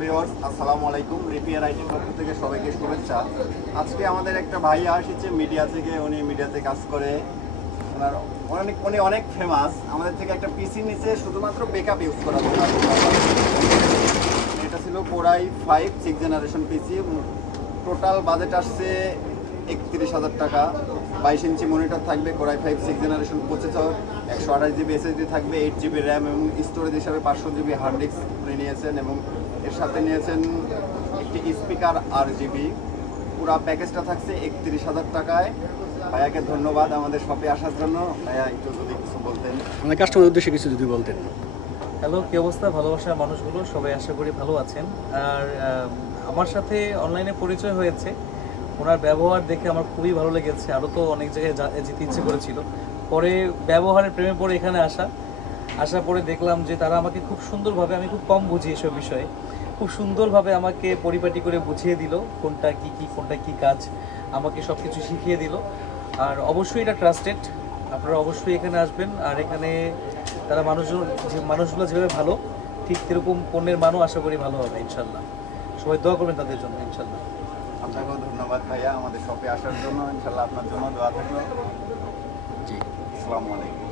Viewers, আসসালামু আলাইকুম। Repair আইটির পক্ষ থেকে সবাইকে শুভেচ্ছা। আজকে আমাদের একটা ভাইয়া এসেছে মিডিয়া থেকে, উনি মিডিয়াতে কাজ করে, উনি অনেক ফেমাস। আমাদের থেকে একটা পিসি নিচে শুধুমাত্র ব্যাকআপ ইউজ করার জন্য। এটা ছিল কোরাই 5 6 জেনারেশন পিসি। টোটাল বাজেট আসছে 31,000 টাকা। 22 ইঞ্চি মনিটর থাকবে, core i 5 6 generation processor, 128 GB SSD থাকবে, 8 জিবি র্যাম এবং স্টোরেজ হিসাবে 500 জিবি হার্ড ডিস্ক নিয়েছেন এবং এর সাথে নিয়েছেন একটি স্পিকার RGB। পুরো প্যাকেজটা থাকছে 31,000 টাকায়। ভাইয়াকে ধন্যবাদ আমাদের শপে আসার জন্য। ভাইয়া একটু যদি কিছু বলতেন, আমাদের কাস্টমার উদ্দেশ্যে কিছু যদি বলতেন। হ্যালো, কি অবস্থা ভালোবাসার মানুষগুলো? সবাই আশা করি ভালো আছেন। আর আমার সাথে অনলাইনে পরিচয় হয়েছে, ওনার ব্যবহার দেখে আমার খুবই ভালো লেগেছে। আরও তো অনেক জায়গায় যেতে ইচ্ছে করেছিল, পরে ব্যবহারের প্রেমে পড়ে এখানে আসার পরে দেখলাম যে তারা আমাকে খুব সুন্দরভাবে, আমি খুব কম বুঝি এসব বিষয়ে, খুব সুন্দরভাবে আমাকে পরিপাটি করে বুঝিয়ে দিল কোনটা কি কাজ, আমাকে সব কিছু শিখিয়ে দিল। আর অবশ্যই এটা ট্রাস্টেড, আপনারা অবশ্যই এখানে আসবেন। আর এখানে তারা মানুষগুলো যেভাবে ভালো, ঠিক সেরকম পণ্যের মানও আশা করি ভালো হবে ইনশাল্লাহ। সবাই দোয়া করবেন তাদের জন্য ইনশাল্লাহ। আপনাকেও ধন্যবাদ ভাইয়া আমাদের শপে আসার জন্য। ইনশাল্লাহ আপনার জন্য দোয়া থাকলো। জি, আসসালামু আলাইকুম।